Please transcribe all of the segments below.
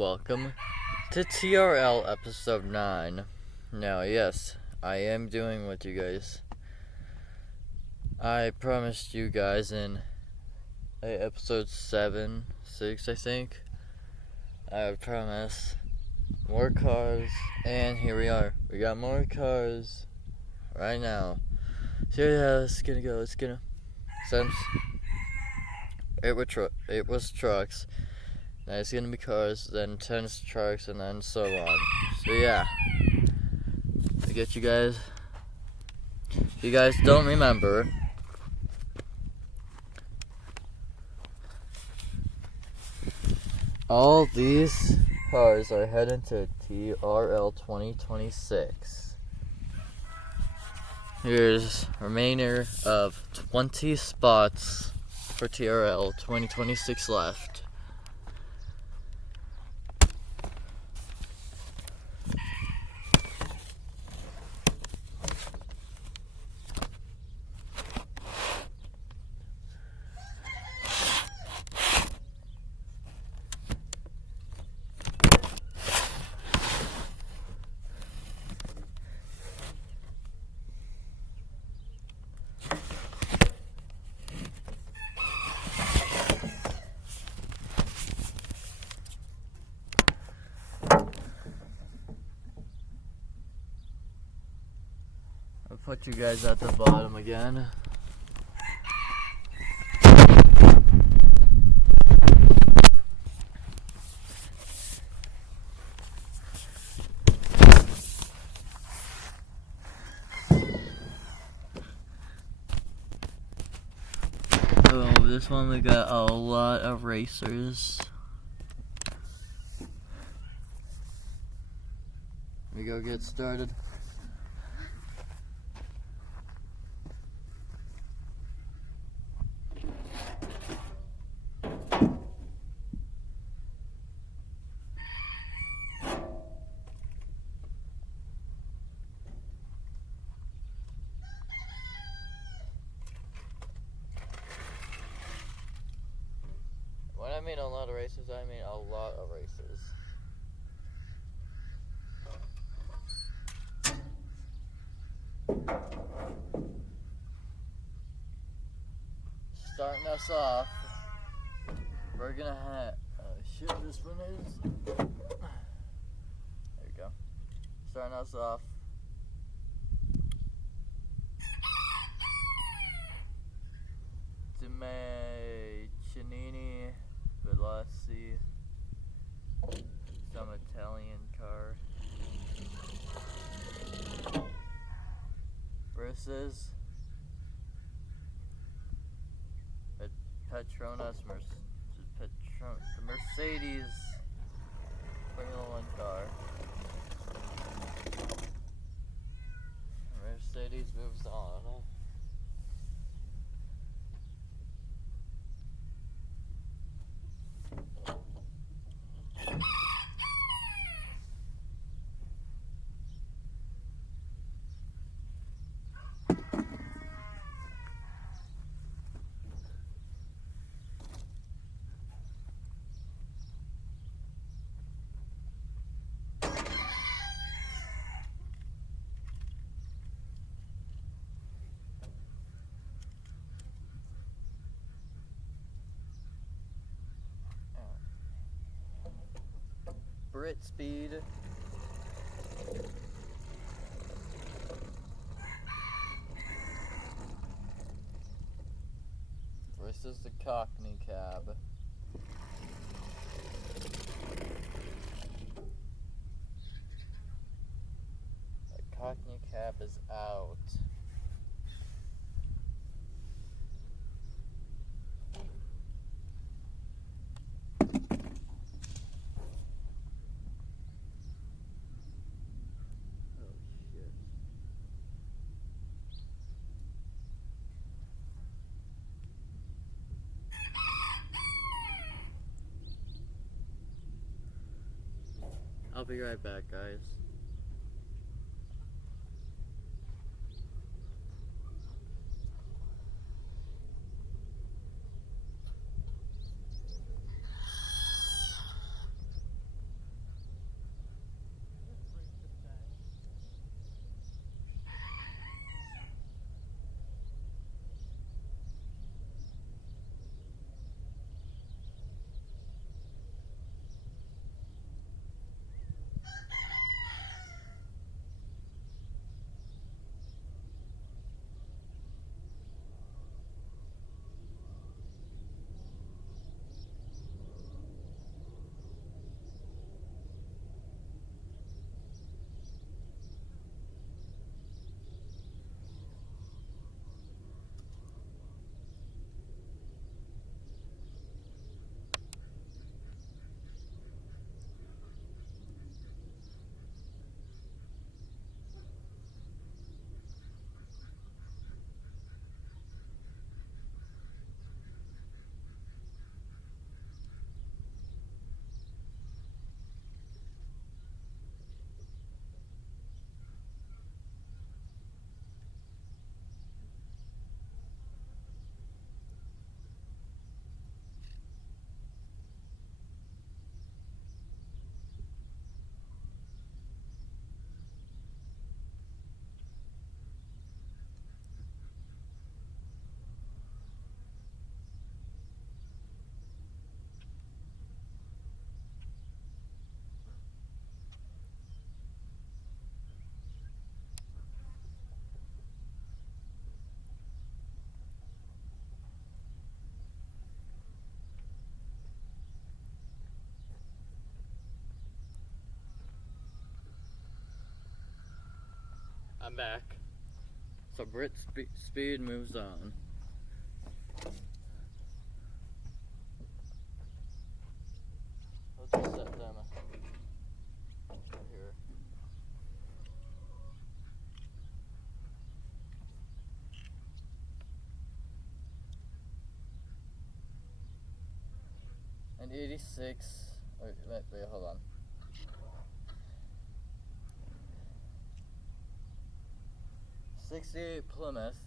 Welcome to TRL episode 9. Now, yes, I am doing what I promised you guys in episode 6, I think. I promise more cars, and here we are. We got more cars right now. So yeah, it's gonna go. Since it was trucks. Now it's gonna be cars, then 10 trucks, and then so on. So yeah, I get you guys. If you guys don't remember, all these cars are heading to TRL 2026. Here's a remainder of 20 spots for TRL 2026 left. I'll put you guys at the bottom again. Oh, this one we got a lot of racers. We go get started. When I mean a lot of races, I mean a lot of races. Starting us off, we're gonna have, this one is, there you go. Starting us off, Cinini, Veloci, some Italian car, versus the Mercedes Formula 1 car. Mercedes moves on. Brit Speed. Versus the Cockney Cab. The Cockney Cab is out. I'll be right back, guys. I'm back. So Brit Speed moves on. Let's just set them right here. And 86. Wait, hold on. '68 Plymouth.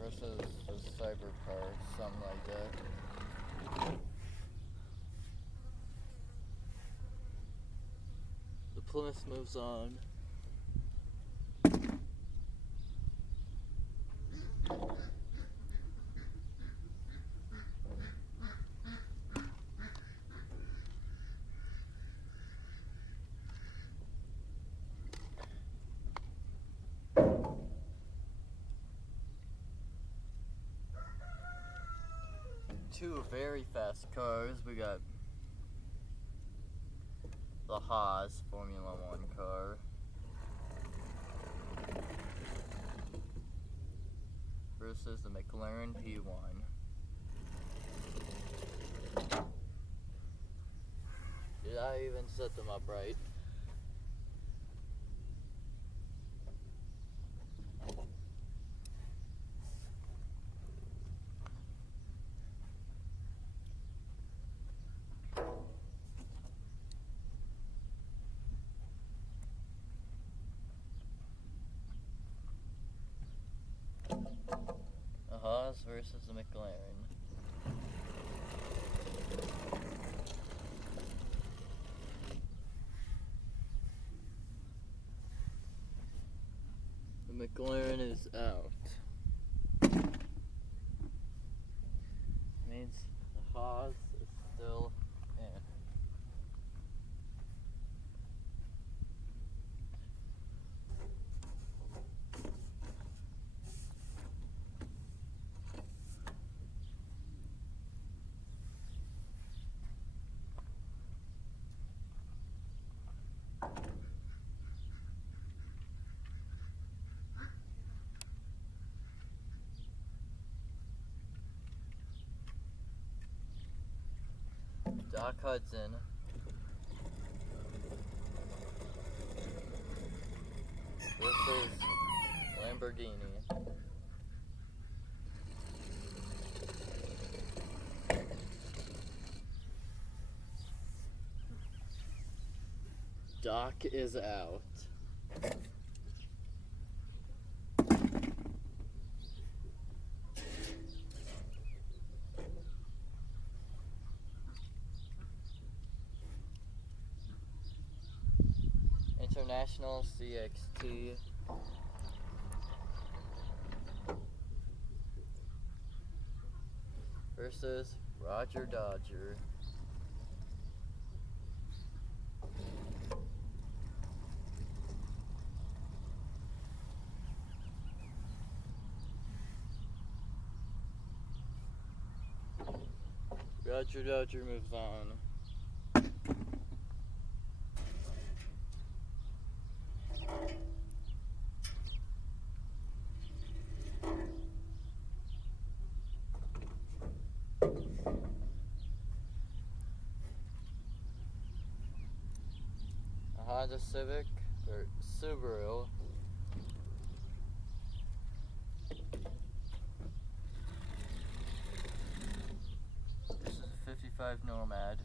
Versus the cyber car, something like that. The Plymouth moves on. Two very fast cars. We got the Haas Formula One car versus the McLaren P1. Did I even set them up right? The Haas versus the McLaren. The McLaren is out. Means the Haas is still in. Doc Hudson versus Lamborghini. Doc is out. International CXT versus Roger Dodger. Roger Dodger moves on. A Honda Civic or Subaru. This is a 55 Nomad.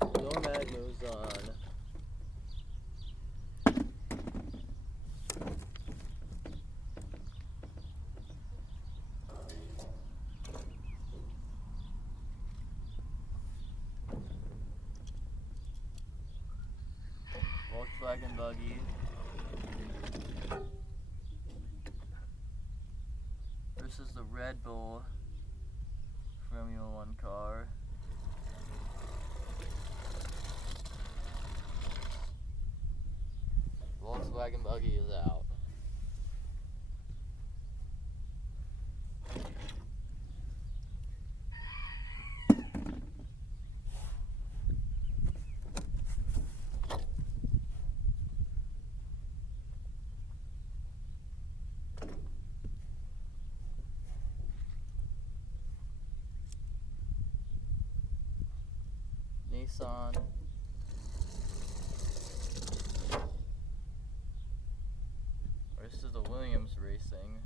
Nomad moves on. Volkswagen Buggy versus the Red Bull Formula One car. Volkswagen Volkswagen Buggy is out. Nissan. This is the Williams Racing.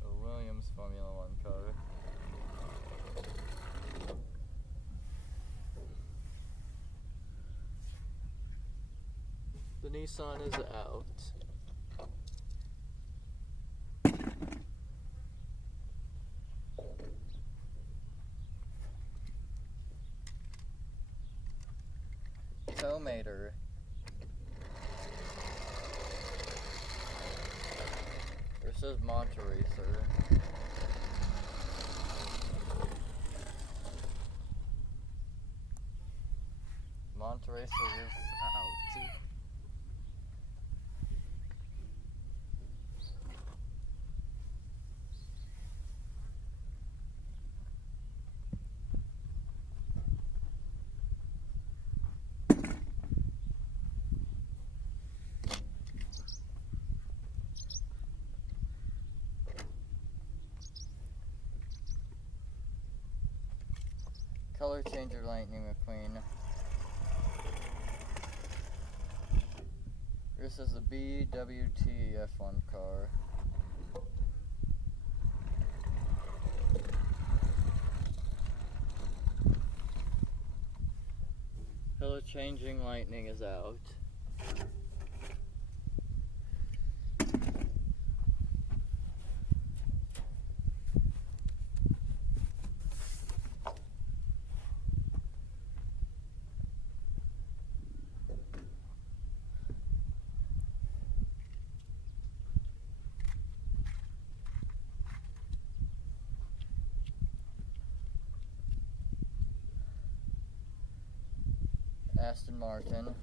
The Williams Formula One car. The Nissan is out. Tomater. Versus Monteracer. Monteracer is out. Color changer Lightning McQueen. This is the BWT F1 car. Color changing Lightning is out. Aston Martin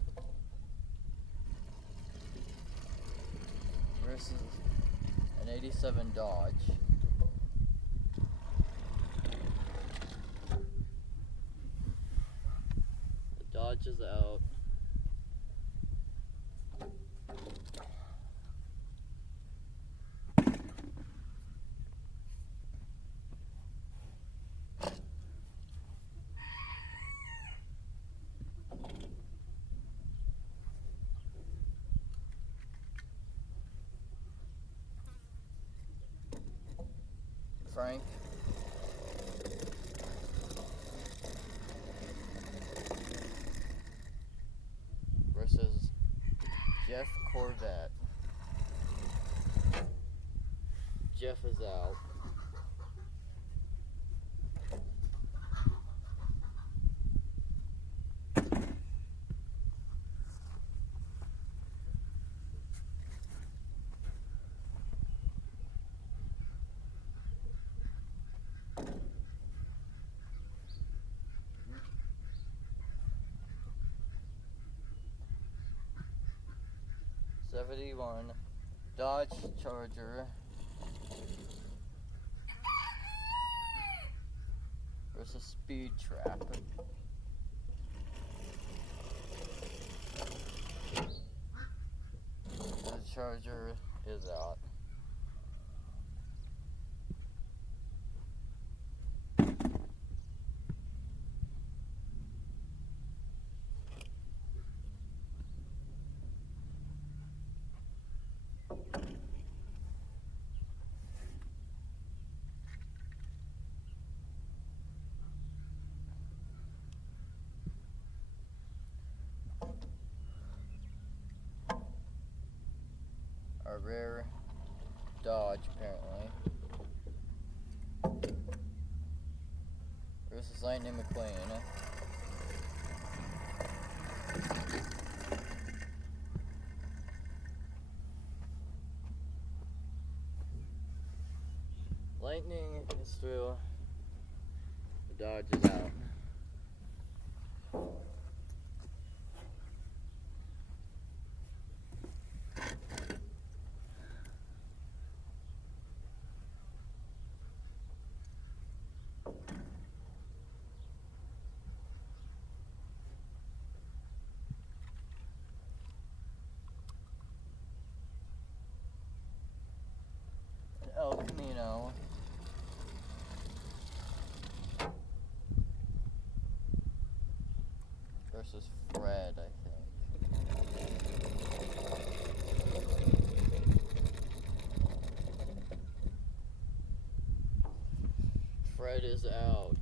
versus an 87 Dodge. The Dodge is out. Frank. Versus Jeff Corvette. Jeff is out. '71 Dodge Charger versus Speed Trap. The Charger is out. A rare Dodge, apparently. Versus Lightning McQueen. Lightning is through. The Dodge is out. know. Versus Fred, I think. Fred is out.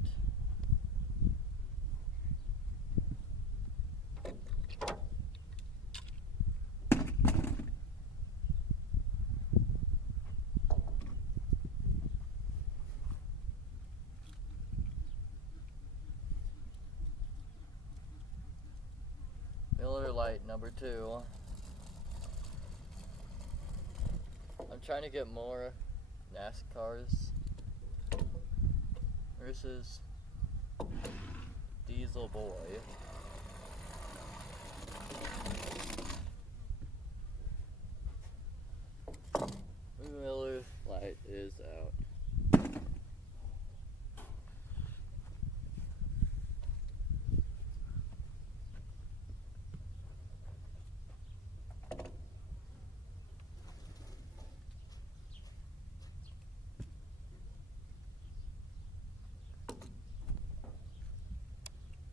Miller Lite number 2. I'm trying to get more NASCARs versus Diesel Boy. Miller Lite is out.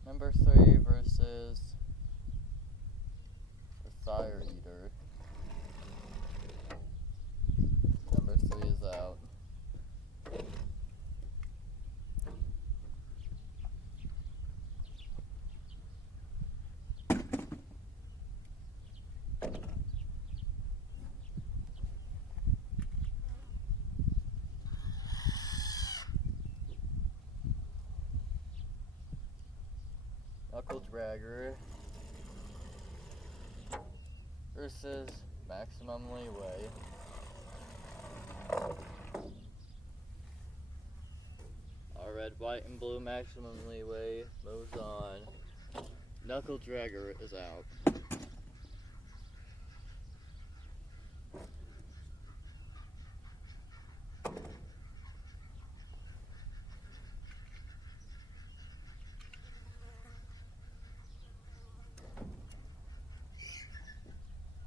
Number 3 versus the Fire Eater. Number 3 is out. Knuckle Dragger versus Maximum Leeway. Our red, white, and blue Maximum Leeway moves on. Knuckle Dragger is out.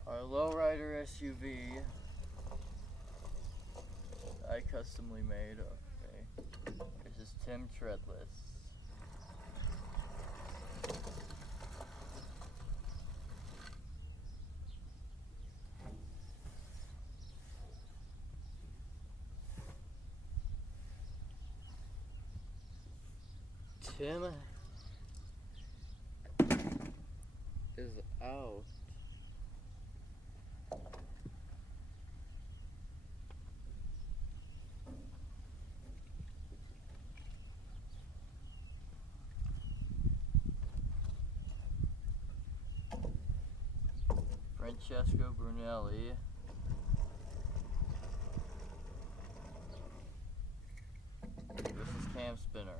Our lowrider SUV, I customly made. Okay, this is Tim Treadless. Tim is out. Francesco Brunelli versus Cam Spinner.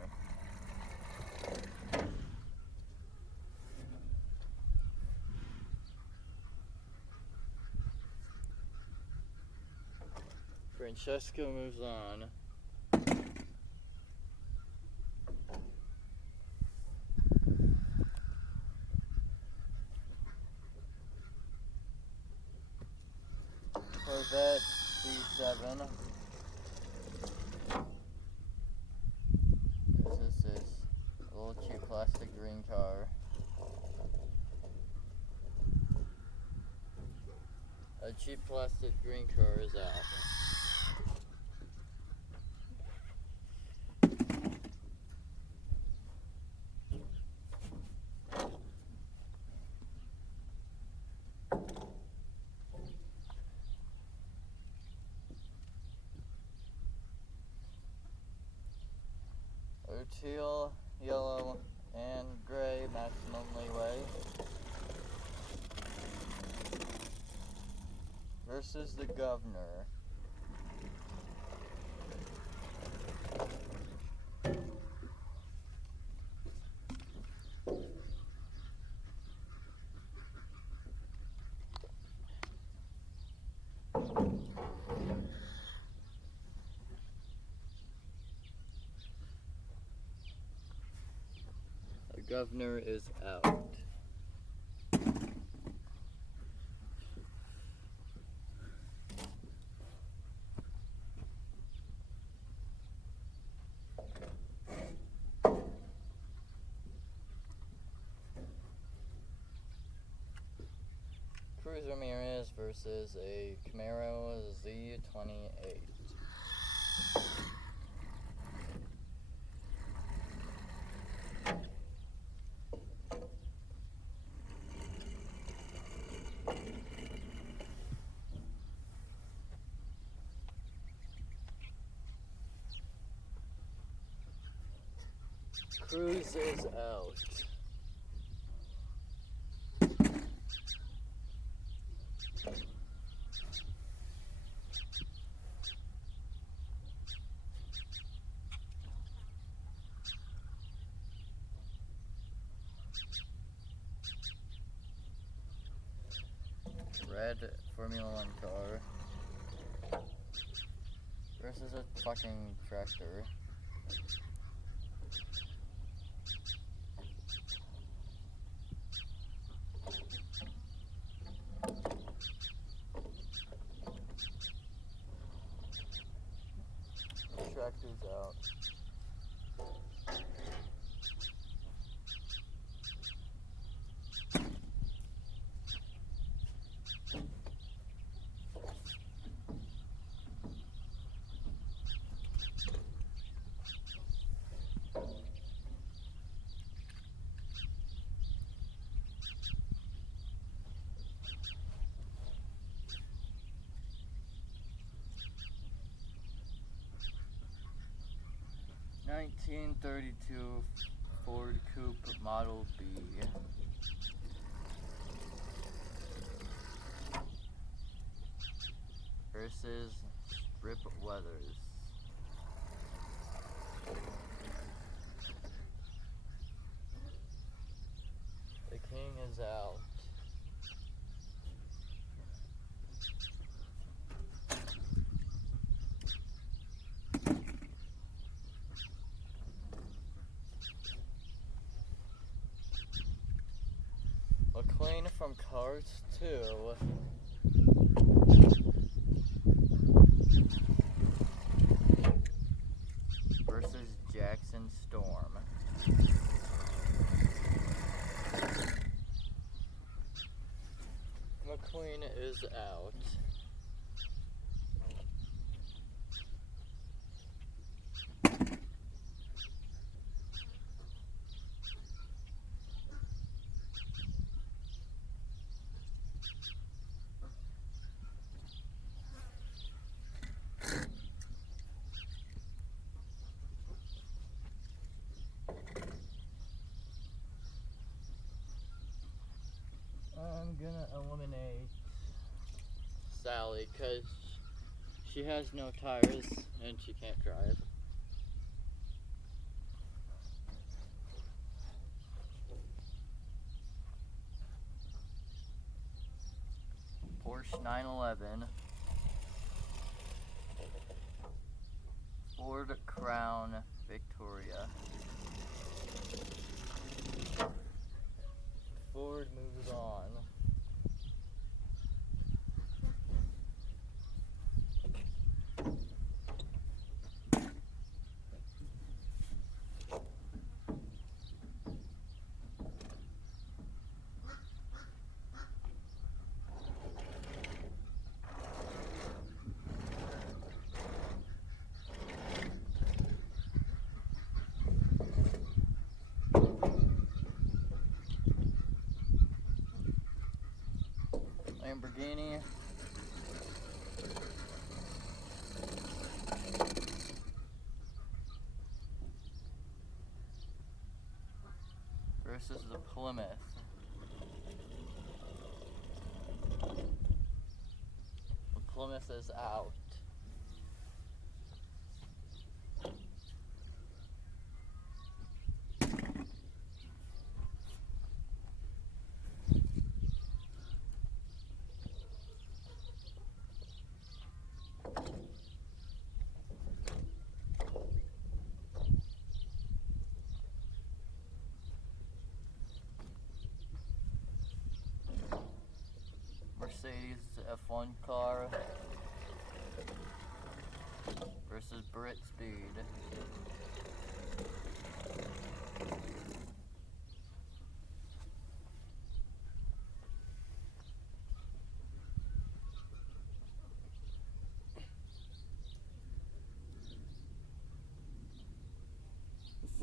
Francesco moves on. Corvette C7. This is a little cheap plastic green car. A cheap plastic green car is out. Teal, yellow, and gray Maximum Leeway versus the Governor. The Governor is out. versus a Camaro Z28. Cruise is out. Red Formula 1 car versus a fucking tractor. Tractor's out. (1932) Ford Coupe Model B versus Strip Weathers. The king is out. McLean from Cars 2 versus Jackson Storm. McLean is out. I'm gonna eliminate Sally because she has no tires and she can't drive. Porsche 911, Ford Crown Victoria. Ford moves on. Lamborghini versus the Plymouth. The Plymouth is out. Mercedes F1 car versus Brit Speed.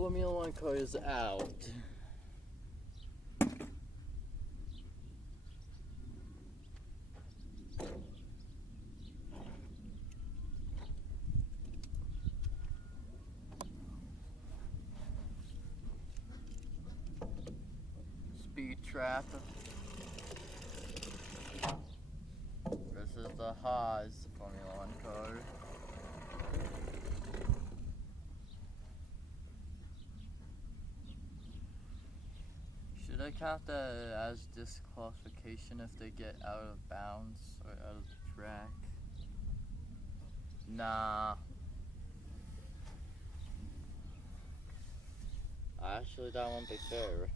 Formula One car is out. Speed trap. This is the Haas Formula One car. Should I count that as disqualification if they get out of bounds or out of the track? Nah. Actually, that won't be fair.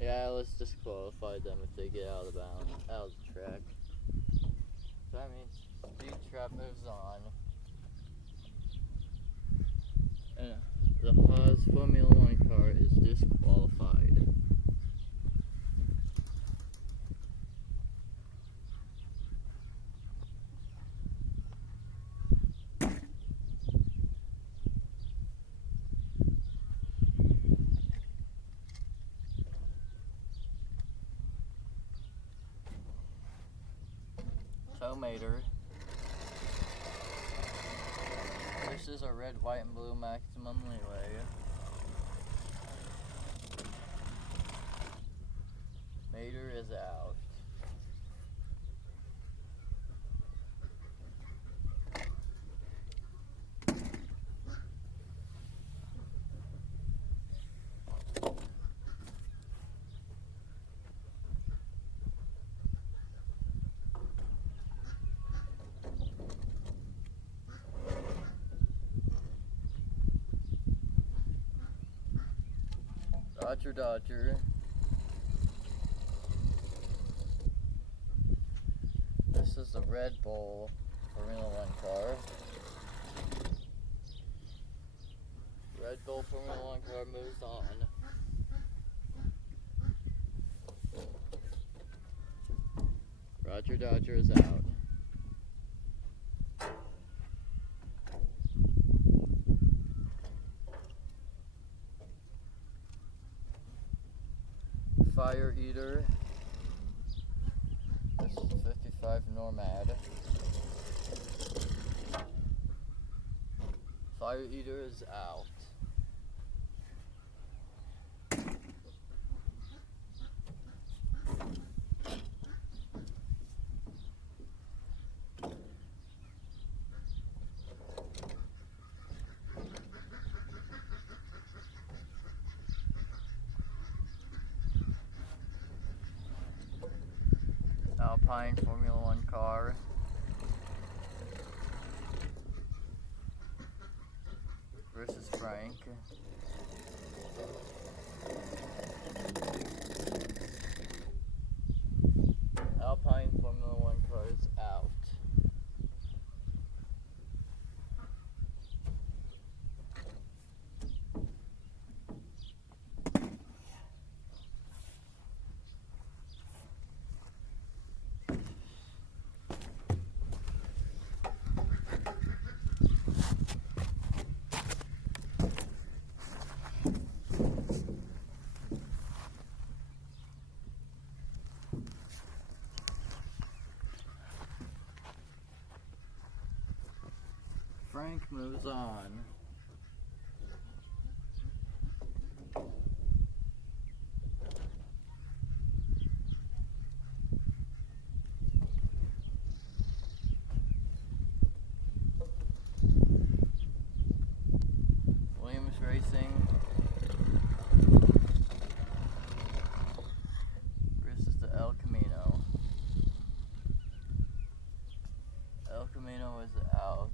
Yeah, let's disqualify them if they get out of bounds, out of the track. So that means speed trap moves on. And the Haas Formula One car is disqualified. Tomater. This is a red, white, and blue maximum leeway. Mater is out. Dodger. This is the Red Bull Formula One car. Red Bull Formula One car moves on. Dodger is out. Fire Eater. This is 55 Nomad. Fire Eater is out. Alpine Formula One car. Versus Frank. Alpine Formula One car is out. Frank moves on. Williams Racing versus the El Camino. El Camino is out.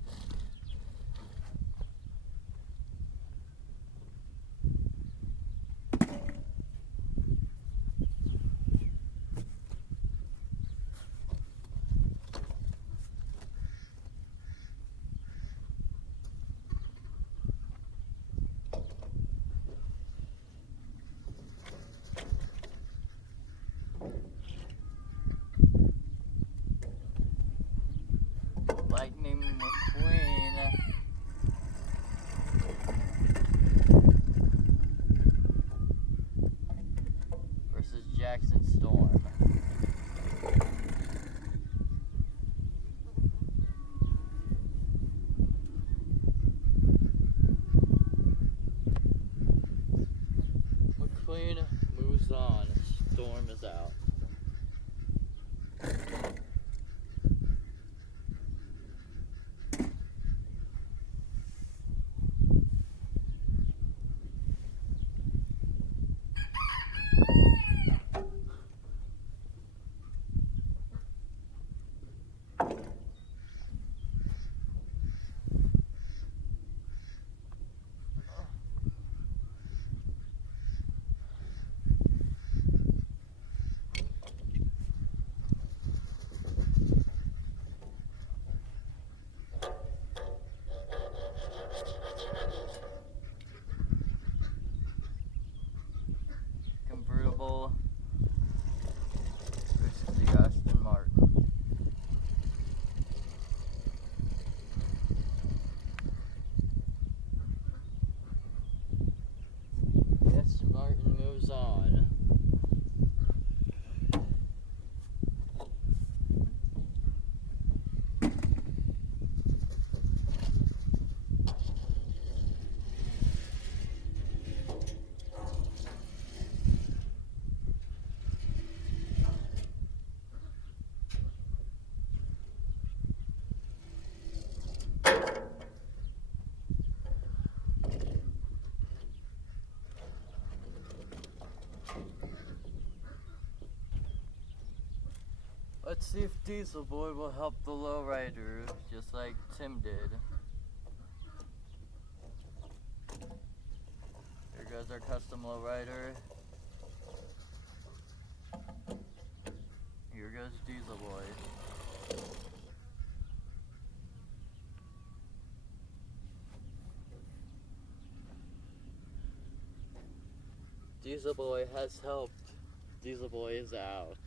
Halloween moves on. Storm is out. Convertible versus the Aston Martin. The Aston Martin moves on. Let's see if Diesel Boy will help the lowrider, just like Tim did. Here goes our custom lowrider. Here goes Diesel Boy. Diesel Boy has helped. Diesel Boy is out.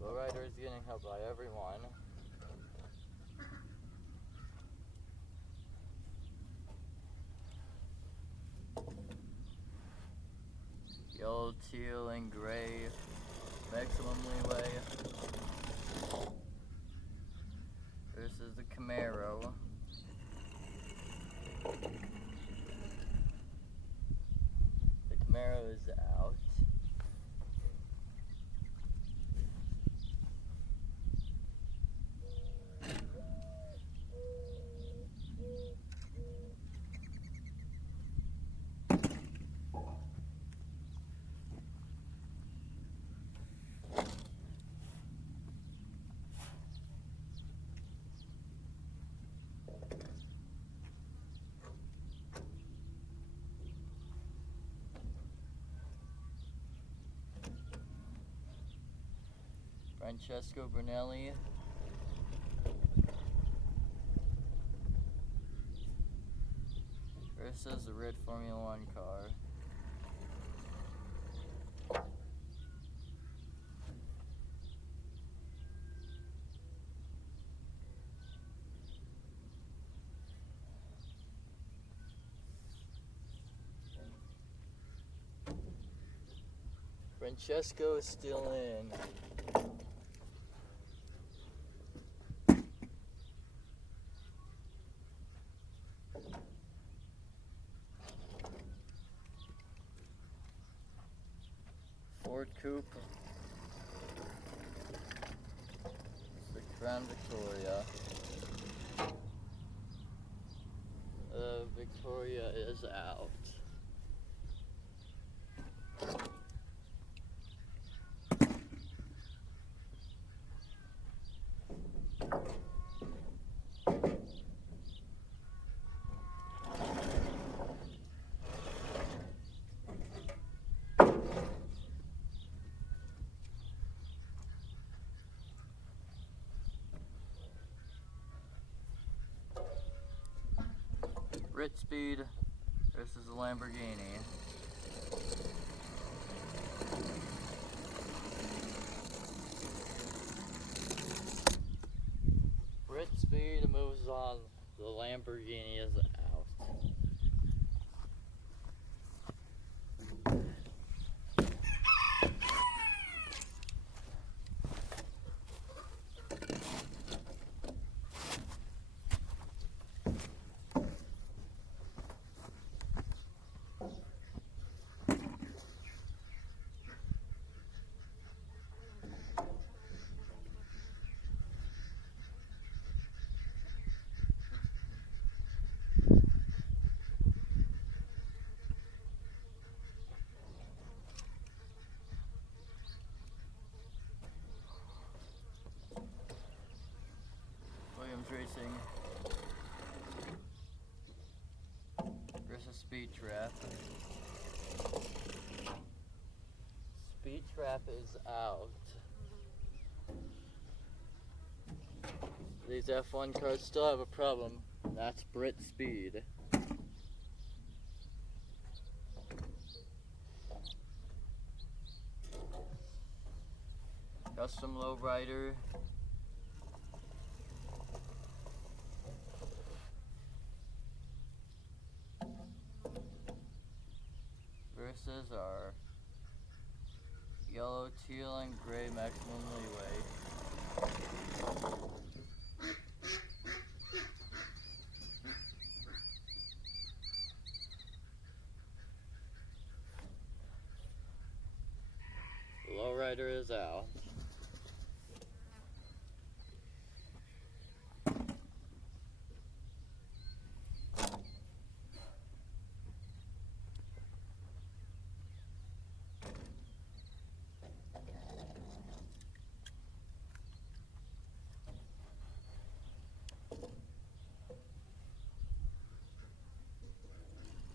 Lowrider is getting helped by everyone. Yellow, teal, and gray. Maximum leeway. Versus the Camaro. The Camaro is out. Francesco Brunelli versus the red Formula One car. Francesco is still in. Ford Coupe, the Crown Victoria. Victoria is out. Brit Speed versus the Lamborghini. Brit Speed moves on. The Lamborghini is out. Speed Trap. Speed Trap is out. These F1 cars still have a problem. That's Brit Speed. Custom Lowrider. Versus our yellow, teal, and gray maximum leeway. Lowrider is out.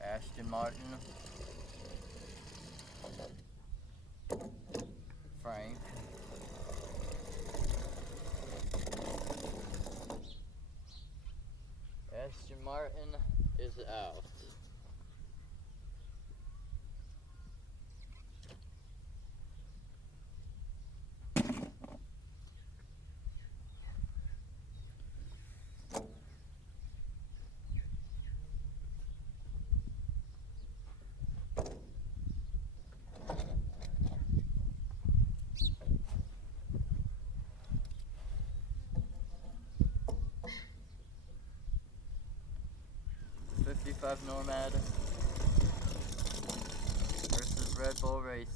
Aston Martin, Frank, Aston Martin is out. '55 Nomad versus Red Bull Racing.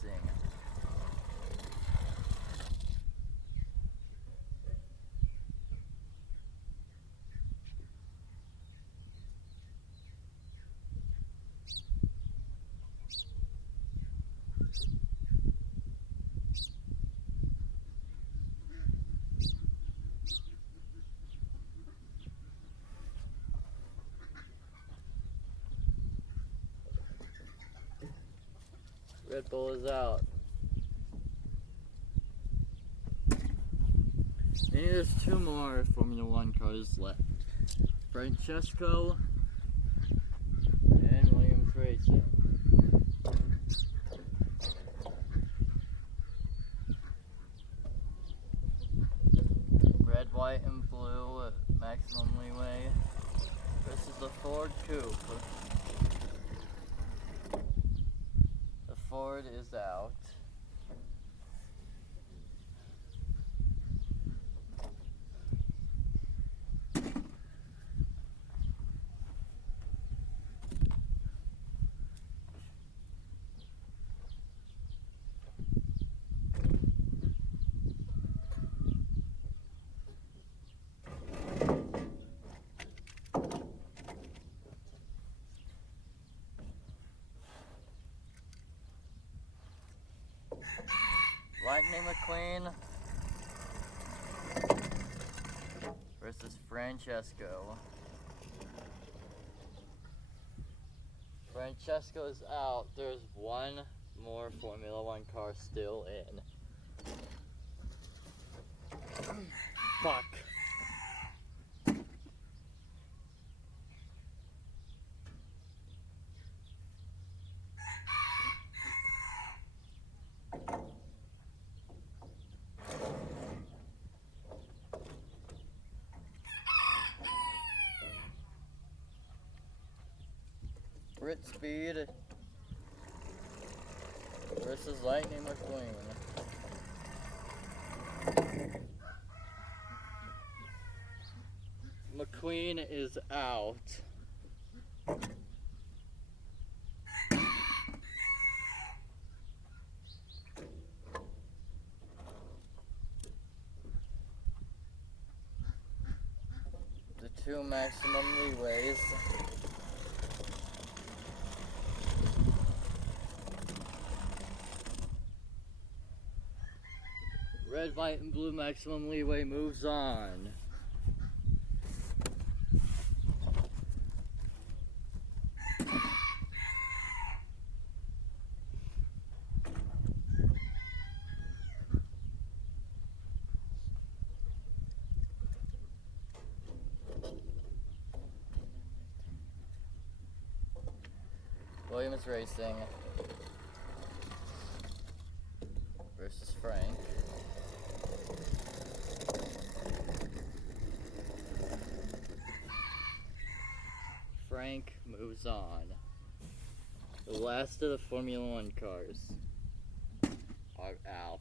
Red Bull is out. And there's two more Formula One cars left. Francesco and Williams Racing. Red, white, and blue maximum leeway versus the Ford Coupe. Ford is out. Lightning McQueen versus Francesco. Francesco is out. There's one more Formula One car still in. Fuck. Brit Speed versus Lightning McQueen. McQueen is out. The two maximum leeways. Red, white, and blue maximum leeway moves on. Williams Racing versus Frank. Frank moves on. The last of the Formula One cars are out.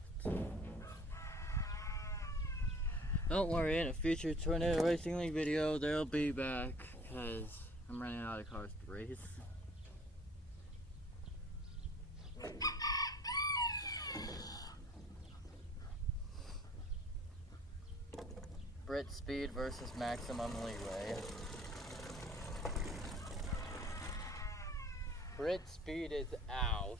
Don't worry, in a future Tornado Racing League video, they'll be back because I'm running out of cars to race. Brit Speed versus Maximum Leeway. Brit Speed is out.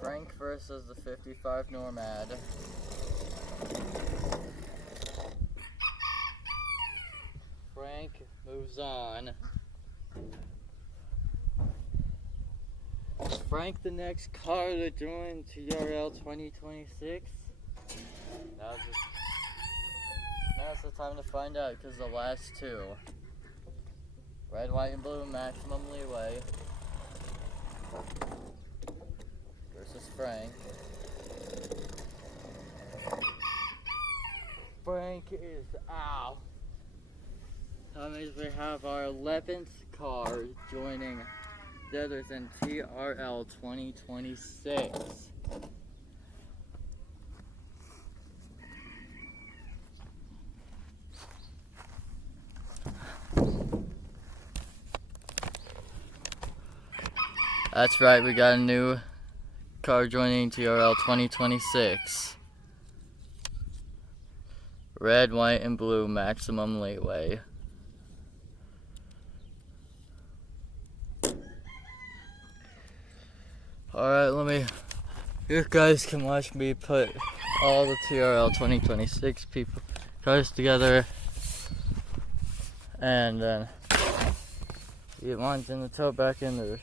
Frank versus the 55 Nomad. Frank moves on. Is Frank the next car to join TRL 2026? Now's the time to find out, because the last two, red, white, and blue, Maximum Leeway versus Frank. Frank is out. That means we have our 11th car joining the others in TRL 2026. That's right, we got a new car joining TRL 2026. Red, white, and blue, Maximum Leeway. Alright, you guys can watch me put all the TRL 2026 cars together. And then get one's in the tote back in the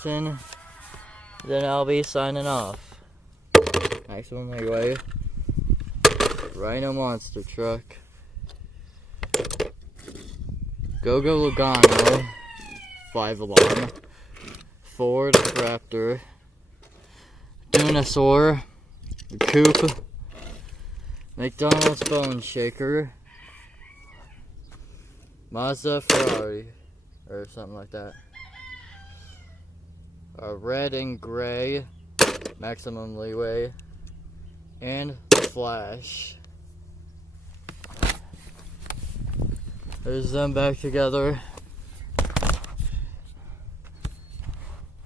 tin. Then I'll be signing off. Maximum Leeway. Rhino Monster Truck. Go-Go Logano. 5-alarm. Ford Raptor. Dunosaur. Coupe. McDonald's Bone Shaker. Mazda Ferrari. Or something like that. Red and gray, Maximum Leeway, and Flash. There's them back together.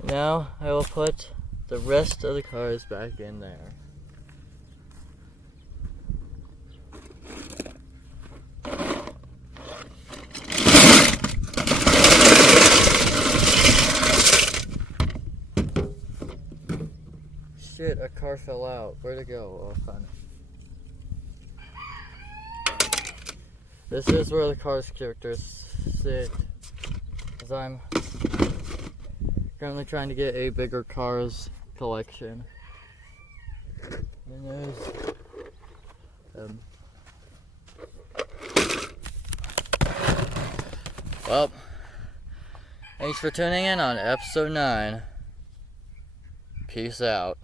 Now I will put the rest of the cars back in there. Shit, a car fell out. Where'd it go? Oh, fun. This is where the car's characters sit. As I'm currently trying to get a bigger cars collection. And there's well, thanks for tuning in on episode 9. Peace out.